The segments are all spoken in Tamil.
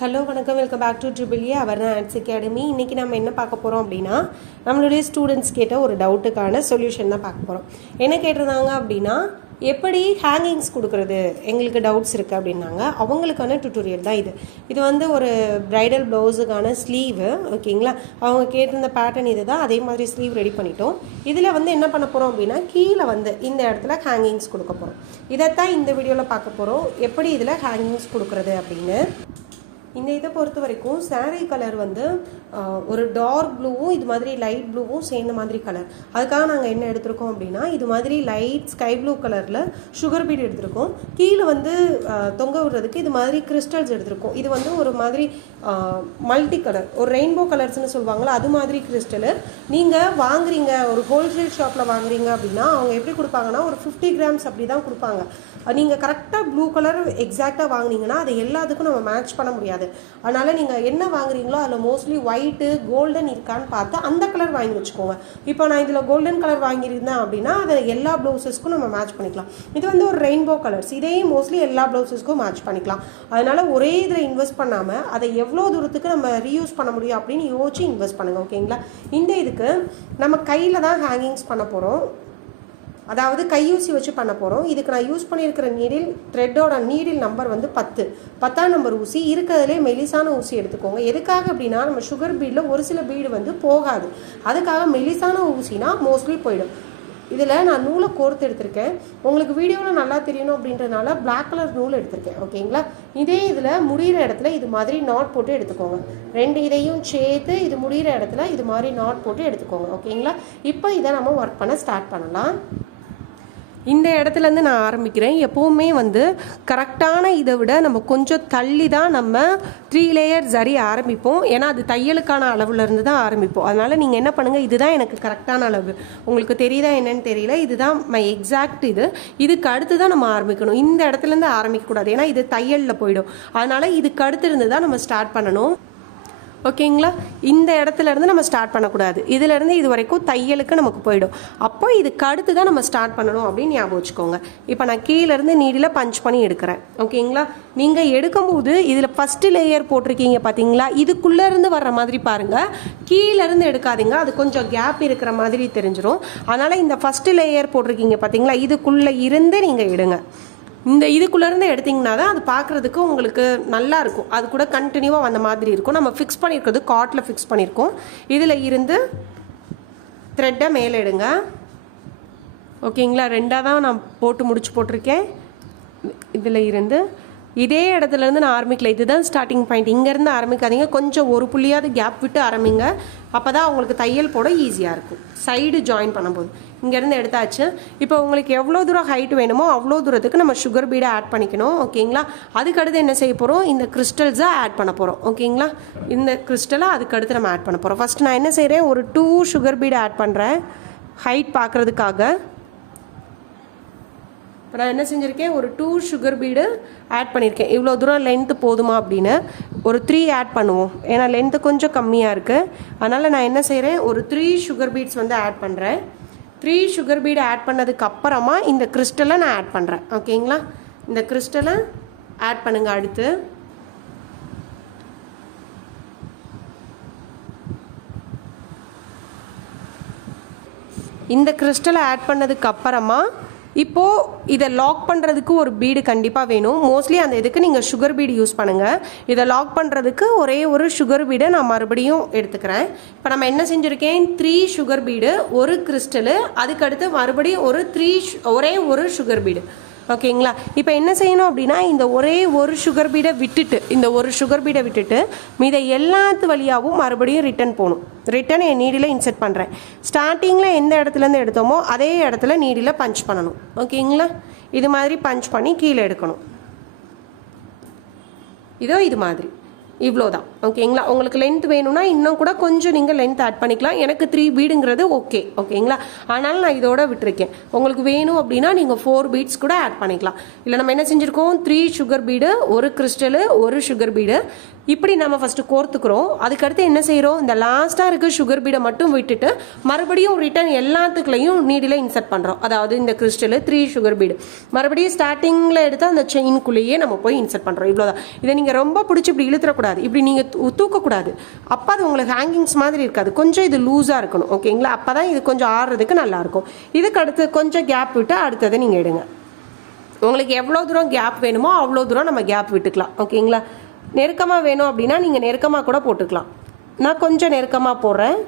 ஹலோ வணக்கம், welcome back to triple A Avarna arts academy. இன்றைக்கி நம்ம என்ன பார்க்க போகிறோம் அப்படின்னா, நம்மளுடைய ஸ்டூடெண்ட்ஸ் கேட்ட ஒரு டவுட்டுக்கான சொல்யூஷன் தான் பார்க்க போகிறோம். என்ன கேட்டிருந்தாங்க அப்படின்னா, எப்படி ஹேங்கிங்ஸ் கொடுக்குறது, எங்களுக்கு டவுட்ஸ் இருக்குது அப்படின்னாங்க. அவங்களுக்கான டுட்டோரியல் தான் இது. இது வந்து ஒரு ப்ரைடல் ப்ளவுஸுக்கான ஸ்லீவு, ஓகேங்களா. அவங்க கேட்டிருந்த பேட்டர்ன் இது தான். அதே மாதிரி ஸ்லீவ் ரெடி பண்ணிட்டோம். இதில் வந்து என்ன பண்ண போகிறோம் அப்படின்னா, கீழே வந்து இந்த இடத்துல ஹேங்கிங்ஸ் கொடுக்க போகிறோம். இதைத்தான் இந்த வீடியோவில் பார்க்க போகிறோம், எப்படி இதில் ஹேங்கிங்ஸ் கொடுக்குறது அப்படின்னு. இந்த இதை பொறுத்த வரைக்கும் சாரீ கலர் வந்து ஒரு டார்க் ப்ளூவும் இது மாதிரி லைட் ப்ளூவும் சேர்ந்த மாதிரி கலர். அதுக்காக நாங்கள் என்ன எடுத்திருக்கோம் அப்படின்னா, இது மாதிரி லைட் ஸ்கை ப்ளூ கலரில் சுகர் பீட் எடுத்திருக்கோம். கீழே வந்து தொங்க விடுறதுக்கு இது மாதிரி கிறிஸ்டல்ஸ் எடுத்திருக்கோம். இது வந்து ஒரு மாதிரி மல்டி கலர், ஒரு ரெயின்போ கலர்ஸ்னு சொல்லுவாங்களா, அது மாதிரி கிறிஸ்டலு. நீங்கள் வாங்குறீங்க, ஒரு ஹோல்சேல் ஷாப்பில் வாங்குறீங்க அப்படின்னா அவங்க எப்படி கொடுப்பாங்கன்னா, ஒரு 50 கிராம்ஸ் அப்படி தான் கொடுப்பாங்க. நீங்கள் கரெக்டாக ப்ளூ கலர் எக்ஸாக்டாக வாங்கினீங்கன்னா அதை எல்லாத்துக்கும் நம்ம மேட்ச் பண்ண முடியாது. அதனால் நீங்கள் என்ன வாங்குறீங்களோ அதில் மோஸ்ட்லி ஒயிட்டு கோல்டன் இருக்கான்னு பார்த்து அந்த கலர் வாங்கி வச்சுக்கோங்க. இப்போ நான் இதில் கோல்டன் கலர் வாங்கியிருந்தேன் அப்படின்னா அதை எல்லா ப்ளவுஸஸ்க்கும் நம்ம மேட்ச் பண்ணிக்கலாம். இது வந்து ஒரு ரெயின்போ கலர்ஸ், இதையும் மோஸ்ட்லி எல்லா ப்ளவுஸஸ்க்கும் மேட்ச் பண்ணிக்கலாம். அதனால் ஒரே இதில் இன்வெஸ்ட் பண்ணாமல் அதை எவ்வளோ தூரத்துக்கு நம்ம ரீயூஸ் பண்ண முடியும் அப்படின்னு யோசிச்சு இன்வெஸ்ட் பண்ணுங்கள், ஓகேங்களா. இந்த இதுக்கு நம்ம கையில் தான் ஹேங்கிங்ஸ் பண்ண போகிறோம், அதாவது கையூசி வச்சு பண்ண போகிறோம். இதுக்கு நான் யூஸ் பண்ணியிருக்கிற நீடில், த்ரெட்டோட நீடில் நம்பர் வந்து 10ஆம் நம்பர் ஊசி. இருக்கிறதுலே மெலிசான ஊசி எடுத்துக்கோங்க. எதுக்காக அப்படின்னா, நம்ம சுகர் பீடில் ஒரு சில பீடு வந்து போகாது, அதுக்காக மெலிசான ஊசினா மோஸ்ட்லி போயிடும். இதில் நான் நூலை கோர்த்து எடுத்திருக்கேன். உங்களுக்கு வீடியோவில் நல்லா தெரியணும் அப்படின்றதுனால பிளாக் கலர் நூல் எடுத்திருக்கேன், ஓகேங்களா. இதே இதில் முடிகிற இடத்துல இது மாதிரி நாட் போட்டு எடுத்துக்கோங்க. ரெண்டு இதையும் சேர்த்து இது முடிகிற இடத்துல இது மாதிரி நாட் போட்டு எடுத்துக்கோங்க, ஓகேங்களா. இப்போ இதை நம்ம ஒர்க் பண்ண ஸ்டார்ட் பண்ணலாம். இந்த இடத்துலேருந்து நான் ஆரம்பிக்கிறேன். எப்போவுமே வந்து கரெக்டான இதை விட நம்ம கொஞ்சம் தள்ளி தான் நம்ம 3 லேயர் சரி ஆரம்பிப்போம். ஏன்னா அது தையலுக்கான அளவுலேருந்து தான் ஆரம்பிப்போம். அதனால் நீங்கள் என்ன பண்ணுங்கள், இதுதான் எனக்கு கரெக்டான அளவு. உங்களுக்கு தெரியுதா என்னன்னு தெரியல, இதுதான் மை எக்ஸாக்ட் இது. இதுக்கு அடுத்து தான் நம்ம ஆரம்பிக்கணும். இந்த இடத்துலேருந்து ஆரம்பிக்கக்கூடாது, ஏன்னா இது தையலில் போயிடும். அதனால் இதுக்கு அடுத்து இருந்து தான் நம்ம ஸ்டார்ட் பண்ணணும், ஓகேங்களா. இந்த இடத்துல இருந்து நம்ம ஸ்டார்ட் பண்ணக்கூடாது. இதிலேருந்து இது வரைக்கும் தையலுக்கு நமக்கு போயிடும். அப்போ இதுக்கு அடுத்து தான் நம்ம ஸ்டார்ட் பண்ணணும் அப்படின்னு ஞாபகம் வச்சுக்கோங்க. இப்போ நான் கீழேருந்து நீடில் பஞ்ச் பண்ணி எடுக்கிறேன், ஓகேங்களா. நீங்கள் எடுக்கும்போது இதில் ஃபஸ்ட்டு லேயர் போட்டிருக்கீங்க பார்த்தீங்களா, இதுக்குள்ளேருந்து வர்ற மாதிரி பாருங்கள். கீழேருந்து எடுக்காதீங்க, அது கொஞ்சம் கேப் இருக்கிற மாதிரி தெரிஞ்சிடும். அதனால் இந்த ஃபஸ்ட்டு லேயர் போட்டிருக்கீங்க பார்த்தீங்களா, இதுக்குள்ளே இருந்து நீங்கள் எடுங்க. இந்த இதுக்குள்ளேருந்து எடுத்திங்கன்னா தான் அது பார்க்குறதுக்கு உங்களுக்கு நல்லா இருக்கும். அது கூட கண்டினியூவாக வந்த மாதிரி இருக்கும். நம்ம ஃபிக்ஸ் பண்ணியிருக்கிறது காட்டில் ஃபிக்ஸ் பண்ணியிருக்கோம். இதில் இருந்து த்ரெட்டை மேலே எடுங்க, ஓகேங்களா. 2ஆக தான் நான் போட்டிருக்கேன். இதில் இருந்து இதே இடத்துலேருந்து நான் ஆரம்பிக்கல, இதுதான் ஸ்டார்டிங் பாயிண்ட். இங்கேருந்து ஆரம்பிக்காதீங்க, கொஞ்சம் ஒரு புள்ளியாவது கேப் விட்டு ஆரம்பிங்க. அப்போ தான் உங்களுக்கு தையல் போட ஈஸியாக இருக்கும். சைடு ஜாயின் பண்ணும்போது இங்கேருந்து எடுத்தாச்சு. இப்போ உங்களுக்கு எவ்வளோ தூரம் ஹைட் வேணுமோ அவ்வளோ தூரத்துக்கு நம்ம சுகர் பீடை ஆட் பண்ணிக்கணும், ஓகேங்களா. அதுக்கடுத்து என்ன செய்ய போகிறோம், இந்த கிறிஸ்டல்ஸை ஆட் பண்ண போகிறோம், ஓகேங்களா. இந்த கிறிஸ்டலை அதுக்கடுத்து நம்ம ஆட் பண்ண போகிறோம். ஃபஸ்ட்டு நான் என்ன செய்கிறேன், ஒரு 2 சுகர் பீடை ஆட் பண்ணுறேன் ஹைட் பார்க்குறதுக்காக. இப்போ நான் என்ன செஞ்சுருக்கேன், ஒரு 2 சுகர் பீடு ஆட் பண்ணியிருக்கேன். இவ்வளோ தூரம் லென்த்து போதுமா அப்படின்னு ஒரு 3 ஆட் பண்ணுவோம், ஏன்னா லென்த்து கொஞ்சம் கம்மியாக இருக்குது. அதனால் நான் என்ன செய்கிறேன், ஒரு 3 சுகர் பீட்ஸ் வந்து ஆட் பண்ணுறேன். 3 சுகர் பீடு ஆட் பண்ணதுக்கு அப்புறமா இந்த கிறிஸ்டலை நான் ஆட் பண்ணுறேன், ஓகேங்களா. இந்த கிறிஸ்டலை ஆட் பண்ணுங்கள். அடுத்து இந்த கிறிஸ்டலை ஆட் பண்ணதுக்கு அப்புறமா இப்போது இதை லாக் பண்ணுறதுக்கு ஒரு பீடு கண்டிப்பாக வேணும். மோஸ்ட்லி அந்த இதுக்கு நீங்கள் சுகர் பீடு யூஸ் பண்ணுங்கள். இதை லாக் பண்ணுறதுக்கு ஒரே ஒரு சுகர் பீடை நான் மறுபடியும் எடுத்துக்கிறேன். இப்போ நம்ம என்ன செஞ்சுருக்கேன், 3 சுகர் பீடு, ஒரு கிறிஸ்டலு, அதுக்கடுத்து மறுபடியும் ஒரே ஒரு சுகர் பீடு, ஓகேங்களா. இப்போ என்ன செய்யணும் அப்படின்னா, இந்த ஒரே ஒரு சுகர் பீடை விட்டுட்டு மீத எல்லாத்து வழியாகவும் மறுபடியும் ரிட்டன் போகணும். ரிட்டன் என் நீடில் இன்செர்ட் பண்ணுறேன். ஸ்டார்டிங்கில் எந்த இடத்துலேருந்து எடுத்தோமோ அதே இடத்துல நீடில் பஞ்ச் பண்ணணும், ஓகேங்களா. இது மாதிரி பஞ்ச் பண்ணி கீழே எடுக்கணும். இது மாதிரி இவ்வளோதான். ஓகேங்களா. உங்களுக்கு லென்த் வேணும்னா இன்னும் கூட கொஞ்சம் நீங்கள் லென்த் ஆட் பண்ணிக்கலாம். எனக்கு 3 பீடுங்கிறது ஓகேங்களா. அதனால நான் இதோட விட்டுருக்கேன். உங்களுக்கு வேணும் அப்படின்னா நீங்கள் 4 பீட்ஸ் கூட ஆட் பண்ணிக்கலாம். இல்லை நம்ம என்ன செஞ்சுருக்கோம், 3 சுகர் பீடு, ஒரு கிறிஸ்டலு, ஒரு சுகர் பீடு, இப்படி நம்ம ஃபஸ்ட்டு கோர்த்துக்கிறோம். அதுக்கடுத்து என்ன செய்கிறோம், இந்த லாஸ்ட்டாக இருக்க சுகர் பீடை மட்டும் விட்டுட்டு மறுபடியும் ரிட்டர்ன் எல்லாத்துக்குள்ளேயும் நீடில் இன்சர்ட் பண்ணுறோம். அதாவது இந்த கிறிஸ்டலு 3 சுகர் பீடு மறுபடியும் ஸ்டார்டிங்கில் எடுத்து அந்த செயின்குள்ளேயே நம்ம போய் இன்சர்ட் பண்ணுறோம். இவ்வளோதான். இதை நீங்கள் ரொம்ப பிடிச்சி இப்படி இழுத்துறக்கூடாது, இப்படி நீங்கள் தூக்கக்கூடாது. அப்போ அது உங்களுக்கு ஹேங்கிங்ஸ் மாதிரி இருக்காது, கொஞ்சம் இது லூஸாக இருக்கணும். ஓகேங்களா. அப்போ தான் இது கொஞ்சம் ஆடுறதுக்கு நல்லாயிருக்கும். இதுக்கு அடுத்து கொஞ்சம் கேப் விட்டு அடுத்ததை நீங்கள் எடுங்க. உங்களுக்கு எவ்வளோ தூரம் கேப் வேணுமோ அவ்வளோ தூரம் நம்ம கேப் விட்டுக்கலாம். ஓகேங்களா. நெருக்கமாக வேணும் அப்படின்னா நீங்கள் நெருக்கமாக கூட போட்டுக்கலாம். நான் கொஞ்சம் நெருக்கமாக போடுறேன்,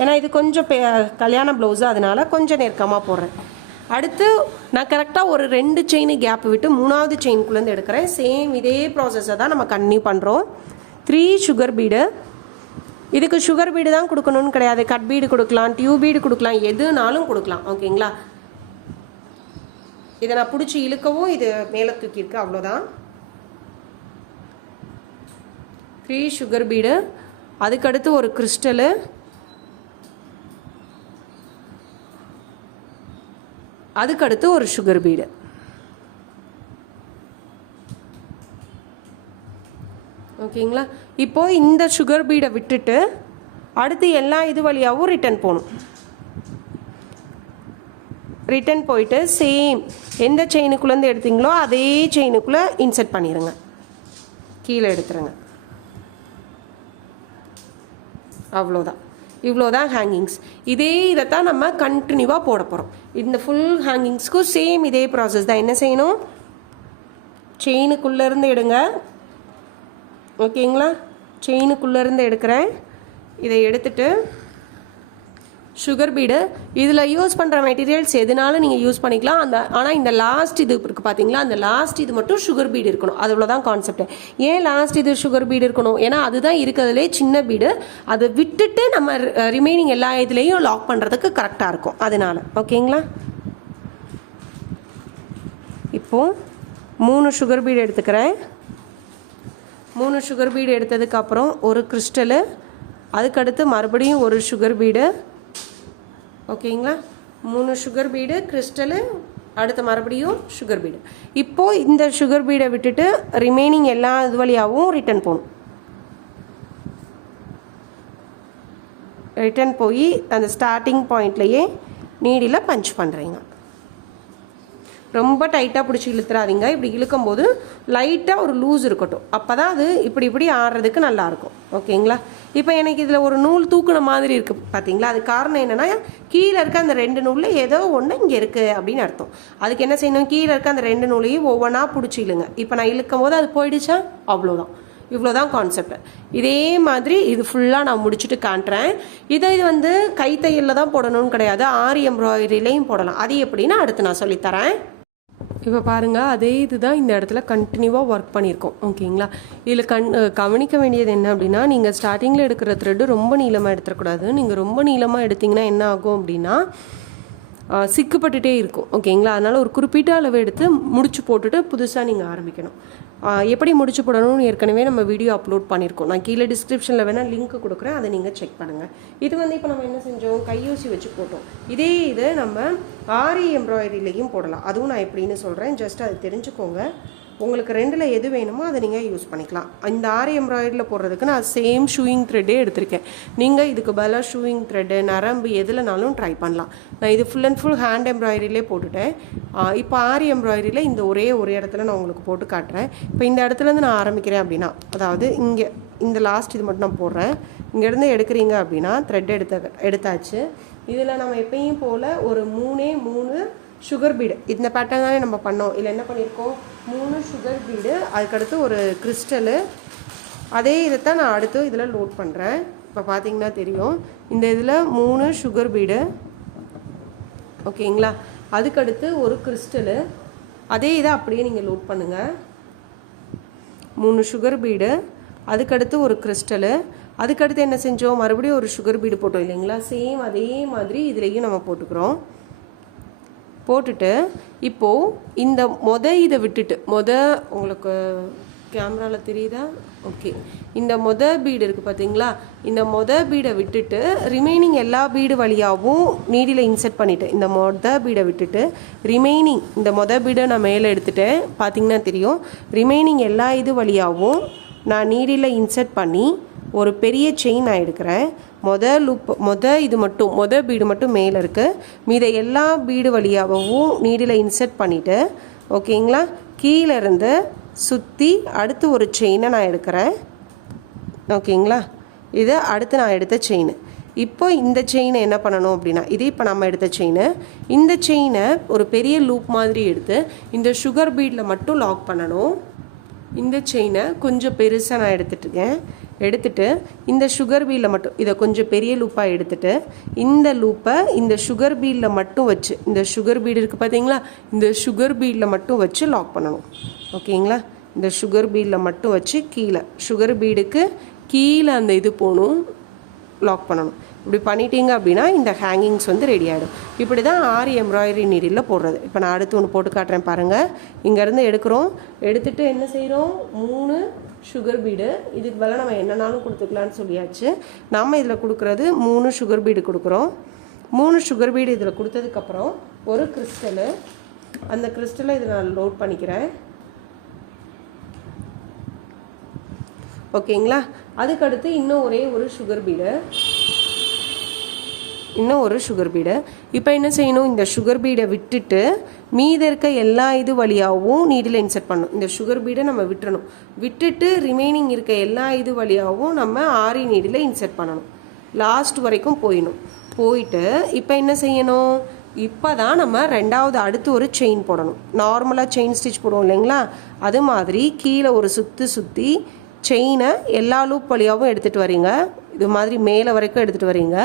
ஏன்னா இது கொஞ்சம் கல்யாண ப்ளவுஸு, அதனால கொஞ்சம் நெருக்கமாக போடுறேன். அடுத்து நான் கரெக்டாக ஒரு 2 செயின் கேப் விட்டு 3வது செயின்குள்ளேருந்து எடுக்கிறேன். சேம் இதே ப்ராசஸை தான் நம்ம கண்டினியூ பண்ணுறோம். 3 சுகர் பீடு. இதுக்கு சுகர் பீடு தான் கொடுக்கணும்னு கிடையாது, கட் பீடு கொடுக்கலாம், டியூப் பீடு கொடுக்கலாம், எதுனாலும் கொடுக்கலாம். ஓகேங்களா. இதை நான் பிடிச்சி இழுக்கவும் இது மேலே தூக்கியிருக்கு, அவ்வளோதான். 3 சுகர் பீடு, அதுக்கடுத்து ஒரு கிறிஸ்டலு, அதுக்கடுத்து ஒரு சுகர் பீடு. ஓகேங்களா. இப்போ இந்த சுகர் பீடை விட்டுட்டு அடுத்து எல்லா இது வழியாகவும் ரிட்டர்ன் போகணும். ரிட்டர்ன் போயிட்டு சேம் எந்த செயினுக்குள்ளேருந்து எடுத்தீங்களோ அதே செயினுக்குள்ளே இன்சர்ட் பண்ணிடுங்க, கீழே எடுத்துருங்க. அவ்வளோதான். இவ்வளோதான் ஹேங்கிங்ஸ். இதே இதைத்தான் நம்ம கண்டினியூவாக போட போகிறோம். இந்த ஃபுல் ஹேங்கிங்ஸ்க்கும் சேம் இதே ப்ராசஸ் தான். என்ன செய்யணும், செயினுக்குள்ளேருந்து எடுங்க. ஓகேங்களா. செயினுக்குள்ளேருந்து எடுக்கிறேன். இதை எடுத்துட்டு சுகர் பீடு, இதில் யூஸ் பண்ணுற மெட்டீரியல்ஸ் எதுனாலும் நீங்கள் யூஸ் பண்ணிக்கலாம். ஆனால் இந்த லாஸ்ட் இது இருக்குது பார்த்தீங்களா, அந்த லாஸ்ட் இது மட்டும் சுகர் பீடு இருக்கணும். அவ்வளோதான் கான்செப்ட். ஏன் லாஸ்ட் இது சுகர் பீடு இருக்கணும், ஏன்னா அதுதான் இருக்கிறதுலே சின்ன பீடு. அதை விட்டுட்டு நம்ம ரிமைனிங் எல்லா இதுலேயும் லாக் பண்ணுறதுக்கு கரெக்டாக இருக்கும், அதனால. ஓகேங்களா. இப்போது 3 சுகர் பீடு எடுத்துக்கிறேன். 3 சுகர் பீடு எடுத்ததுக்கப்புறம் ஒரு கிறிஸ்டலு, அதுக்கடுத்து மறுபடியும் ஒரு சுகர் பீடு. ஓகேங்களா. 3 சுகர் பீடு, கிறிஸ்டலு, அடுத்து மறுபடியும் சுகர் பீடு. இப்போது இந்த சுகர் பீடை விட்டுட்டு ரிமைனிங் எல்லா இது வழியாகவும் ரிட்டர்ன் போகணும். ரிட்டர்ன் போய் அந்த ஸ்டார்டிங் பாயிண்ட்லேயே நீடில் பஞ்ச் பண்ணுறீங்க. ரொம்ப டைட்டாக பிடிச்சி இழுத்துறாதீங்க. இப்படி இழுக்கும்போது லைட்டாக ஒரு லூஸ் இருக்கட்டும், அப்போ தான் அது இப்படி ஆடுறதுக்கு நல்லாயிருக்கும். ஓகேங்களா. இப்போ எனக்கு இதில் ஒரு நூல் தூக்குன மாதிரி இருக்குது பார்த்தீங்களா, அது காரணம் என்னென்னா கீழே இருக்க அந்த 2 நூலில் ஏதோ ஒன்று இங்கே இருக்குது அப்படின்னு அர்த்தம். அதுக்கு என்ன செய்யணும், கீழே இருக்க அந்த 2 நூலையும் ஒவ்வொன்றா பிடிச்சி இழுங்க. இப்போ நான் இழுக்கும் போது அது போயிடுச்சா, அவ்வளோதான். இவ்வளோதான் கான்செப்ட். இதே மாதிரி இது ஃபுல்லாக நான் முடிச்சுட்டு காட்டுறேன். இது வந்து கைத்தையில் தான் போடணும்னு கிடையாது, ஆரி எம்ப்ராய்டரிலையும் போடலாம். அது எப்படின்னா அடுத்து நான் சொல்லித்தரேன். இப்போ பாருங்கள், அதே இதுதான் இந்த இடத்துல கண்டினியூவாக ஒர்க் பண்ணியிருக்கோம். ஓகேங்களா. இதில் கவனிக்க வேண்டியது என்ன அப்படின்னா, நீங்கள் ஸ்டார்டிங்கில் எடுக்கிற த்ரெட்டு ரொம்ப நீளமாக எடுத்துடக்கூடாது. நீங்கள் ரொம்ப நீளமாக எடுத்திங்கன்னா என்ன ஆகும் அப்படின்னா சிக்குப்பட்டுட்டே இருக்கும். ஓகேங்களா. அதனால் ஒரு குறிப்பிட்ட அளவு எடுத்து முடிச்சு போட்டுட்டு புதுசாக நீங்கள் ஆரம்பிக்கணும். எப்படி முடிச்சு போடணும்னு ஏற்கனவே நம்ம வீடியோ அப்லோட் பண்ணியிருக்கோம். நான் கீழே டிஸ்கிரிப்ஷனில் வேணால் லிங்க் கொடுக்குறேன், அதை நீங்கள் செக் பண்ணுங்கள். இது வந்து இப்போ நம்ம என்ன செஞ்சோம், கையூசி வச்சு போட்டோம். இதே இது நம்ம ஆரி எம்ப்ராய்டரிலையும் போடலாம். அதுவும் நான் எப்படின்னு சொல்கிறேன், ஜஸ்ட் அது தெரிஞ்சுக்கோங்க. உங்களுக்கு 2ல் எது வேணுமோ அதை நீங்கள் யூஸ் பண்ணிக்கலாம். இந்த ஆரி எம்ப்ராய்டரியில் போடுறதுக்கு நான் சேம் ஷூயிங் த்ரெட்டே எடுத்திருக்கேன். நீங்கள் இதுக்கு பதிலாக ஷூயிங் த்ரெட்டு, நரம்பு எதுலனாலும் ட்ரை பண்ணலாம். நான் இது ஃபுல் அண்ட் ஃபுல் ஹேண்ட் எம்ப்ராய்டரியிலே போட்டுட்டேன். இப்போ ஆரி எம்ப்ராய்டரியில் இந்த ஒரே ஒரு இடத்துல நான் உங்களுக்கு போட்டு காட்டுறேன். இப்போ இந்த இடத்துலேருந்து நான் ஆரம்பிக்கிறேன் அப்படின்னா, அதாவது இங்கே இந்த லாஸ்ட் இது மட்டும் நான் போடுறேன். இங்கேருந்து எடுக்கிறீங்க அப்படின்னா த்ரெட் எடுத்தாச்சு. இதில் நம்ம எப்பயும் போல் ஒரு 3 சுகர் பீடு, இந்த பேட்டர்ன் தானே நம்ம பண்ணோம். இதில் என்ன பண்ணியிருக்கோம், 3 சுகர் பீடு, அதுக்கடுத்து ஒரு கிறிஸ்டலு. அதே இதைத்தான் நான் அடுத்து இதில் லோட் பண்ணுறேன். இப்போ பார்த்தீங்கன்னா தெரியும், இந்த இதில் 3 சுகர் பீடு. ஓகேங்களா. அதுக்கடுத்து ஒரு கிறிஸ்டலு, அதே இதை அப்படியே நீங்கள் லோட் பண்ணுங்கள். 3 சுகர் பீடு, அதுக்கடுத்து ஒரு கிறிஸ்டலு, அதுக்கடுத்து என்ன செஞ்சோம், மறுபடியும் ஒரு சுகர் பீடு போட்டோம் இல்லைங்களா. சேம் அதே மாதிரி இதுலேயும் நம்ம போட்டுக்கிறோம். போட்டுட்டு இப்போது இந்த இதை விட்டுட்டு உங்களுக்கு கேமராவில் தெரியுதா? ஓகே. இந்த பீடு இருக்குது பார்த்தீங்களா, இந்த பீடை விட்டுட்டு ரிமைனிங் எல்லா பீடு வழியாகவும் நீடில் இன்சர்ட் பண்ணிவிட்டு, இந்த பீடை விட்டுட்டு ரிமைனிங் இந்த பீடை நான் மேலே எடுத்துட்டேன் பார்த்தீங்கன்னா தெரியும். ரிமைனிங் எல்லா இது வழியாகவும் நான் நீடில் இன்சர்ட் பண்ணி ஒரு பெரிய செயின் நான் எடுக்கிறேன். இது மட்டும் பீடு மட்டும் மேலே இருக்குது. மீத எல்லா பீடு வழியாகவும் நீடில் இன்சர்ட் பண்ணிவிட்டு ஓகேங்களா, கீழே இருந்து சுற்றி அடுத்து ஒரு செயினை நான் எடுக்கிறேன். ஓகேங்களா, இது அடுத்து நான் எடுத்த செயின். இப்போ இந்த செயினை என்ன பண்ணணும் அப்படின்னா, இது இப்போ நம்ம எடுத்த செயினை, இந்த செயினை ஒரு பெரிய லூப் மாதிரி எடுத்து இந்த சுகர் பீடில் மட்டும் லாக் பண்ணணும். இந்த செயினை கொஞ்சம் பெருசாக நான் எடுத்துட்டு இந்த சுகர் பீடில் மட்டும் இதை கொஞ்சம் பெரிய லூப்பாக எடுத்துட்டு இந்த லூப்பை இந்த சுகர் பீடில் மட்டும் வச்சு, இந்த சுகர் பீடு இருக்குது பார்த்தீங்களா, இந்த சுகர் பீடில் மட்டும் வச்சு லாக் பண்ணணும். ஓகேங்களா, இந்த சுகர் பீடில் மட்டும் வச்சு கீழே சுகர் பீடுக்கு கீழே அந்த இது போகணும், லாக் பண்ணணும். இப்படி பண்ணிட்டீங்க அப்படின்னா இந்த ஹேங்கிங்ஸ் வந்து ரெடி ஆகிடும். இப்படி தான் ஆரி எம்ப்ராய்டரி நீடில் போடுறது. இப்போ நான் அடுத்து ஒன்று போட்டு காட்டுறேன் பாருங்கள். இங்கேருந்து எடுக்கிறோம், எடுத்துகிட்டு என்ன செய்கிறோம், 3 சுகர் பீடு. இதுக்கு மேலே நம்ம என்னன்னாலும் கொடுத்துக்கலான்னு சொல்லியாச்சு. நம்ம இதில் கொடுக்குறது 3 சுகர் பீடு கொடுக்குறோம். 3 சுகர் பீடு இதில் கொடுத்ததுக்கப்புறம் ஒரு கிறிஸ்டலு, அந்த கிறிஸ்டலை இதில் நான் லோட் பண்ணிக்கிறேன். ஓகேங்களா, அதுக்கடுத்து இன்னும் ஒரு சுகர் பீடு. இப்போ என்ன செய்யணும், இந்த சுகர் பீடை விட்டுட்டு மீத இருக்க எல்லா இது வழியாகவும் நீடில் இன்சர்ட் பண்ணணும். இந்த சுகர் பீடை நம்ம விட்டுட்டு ரிமைனிங் இருக்க எல்லா இது வழியாகவும் நம்ம ஆரி நீடில் இன்சர்ட் பண்ணணும். லாஸ்ட் வரைக்கும் போயிட்டு இப்போ என்ன செய்யணும், இப்போ தான் நம்ம அடுத்து ஒரு செயின் போடணும். நார்மலாக செயின் ஸ்டிச் போடுவோம் இல்லைங்களா, அது மாதிரி கீழே ஒரு சுற்றி செயினை எல்லா லூப் வழியாகவும் எடுத்துகிட்டு வரீங்க. இது மாதிரி மேலே வரைக்கும் எடுத்துகிட்டு வரீங்க.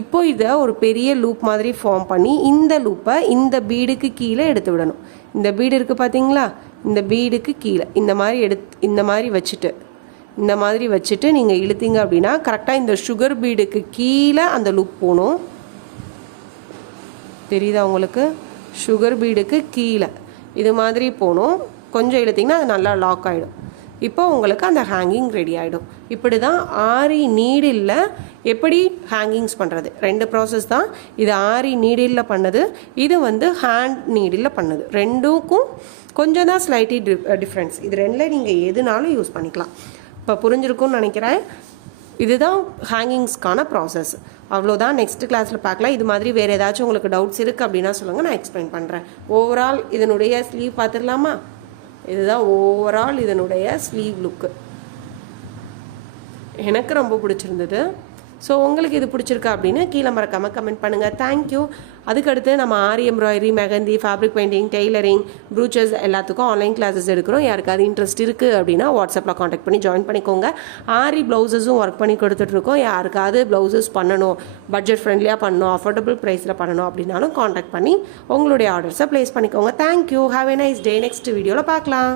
இப்போ இதை ஒரு பெரிய லூப் மாதிரி ஃபார்ம் பண்ணி இந்த லூப்பை இந்த பீடுக்கு கீழே எடுத்து விடணும். இந்த பீடு இருக்குது பார்த்தீங்களா, இந்த பீடுக்கு கீழே இந்த மாதிரி வச்சுட்டு நீங்கள் இழுத்தீங்க அப்படின்னா கரெக்டாக இந்த சுகர் பீடுக்கு கீழே அந்த லூப் போகணும். தெரியுதா உங்களுக்கு, சுகர் பீடுக்கு கீழே இது மாதிரி போகணும். கொஞ்சம் இழுத்திங்கன்னா அது நல்லா லாக் ஆகிடும். இப்போ உங்களுக்கு அந்த ஹேங்கிங் ரெடி ஆகிடும். இப்படி தான் ஆரி நீடில் எப்படி ஹேங்கிங்ஸ் பண்ணுறது, 2 ப்ராசஸ் தான். இது ஆரி நீடில் பண்ணது, இது வந்து ஹேண்ட் நீடில் பண்ணது. ரெண்டுக்கும் கொஞ்சம் தான் ஸ்லைட்லி டிஃப்ரென்ஸ். இது ரெண்டில் நீங்கள் எதுனாலும் யூஸ் பண்ணிக்கலாம். இப்போ புரிஞ்சிருக்கும்னு நினைக்கிறேன். இதுதான் ஹேங்கிங்ஸ்க்கான ப்ராசஸ். அவ்வளோதான். நெக்ஸ்ட் கிளாஸில் பார்க்கலாம். இது மாதிரி வேறு ஏதாச்சும் உங்களுக்கு டவுட்ஸ் இருக்குது அப்படின்னா சொல்லுங்கள், நான் எக்ஸ்பிளைன் பண்ணுறேன். ஓவரால் இதனுடைய ஸ்லீவ் பார்த்துடலாமா? இதுதான் ஓவரால் இதனுடைய ஸ்லீவ் லுக்கு. எனக்கு ரொம்ப பிடிச்சிருந்தது. ஸோ உங்களுக்கு இது பிடிச்சிருக்கா அப்படின்னு கீழே மறக்காமல் கமெண்ட் பண்ணுங்கள். தேங்க்யூ. அதுக்கடுத்து நம்ம aari embroidery, mehndi, fabric painting, tailoring, brooches எல்லாத்துக்கும் ஆன்லைன் கிளாஸஸ் எடுக்கிறோம். யாருக்காவது இன்ட்ரெஸ்ட் இருக்குது அப்படின்னா வாட்ஸ்அப்பில் காண்டாக்ட் பண்ணி ஜாயின் பண்ணிக்கோங்க. ஆரி ப்ளவுஸஸும் ஒர்க் பண்ணி கொடுத்துட்ருக்கோம். யாருக்காவது ப்ளவுசஸ் பண்ணணும், பட்ஜெட் ஃப்ரெண்ட்லியாக பண்ணணும், அஃபோர்டபுள் ப்ரைஸில் பண்ணணும் அப்படின்னாலும் காண்டாக்ட் பண்ணி உங்களுடைய ஆர்டர்ஸை ப்ளேஸ் பண்ணிக்கோங்க. Thank you. Have a nice day. Next வீடியோவில் பார்க்கலாம்.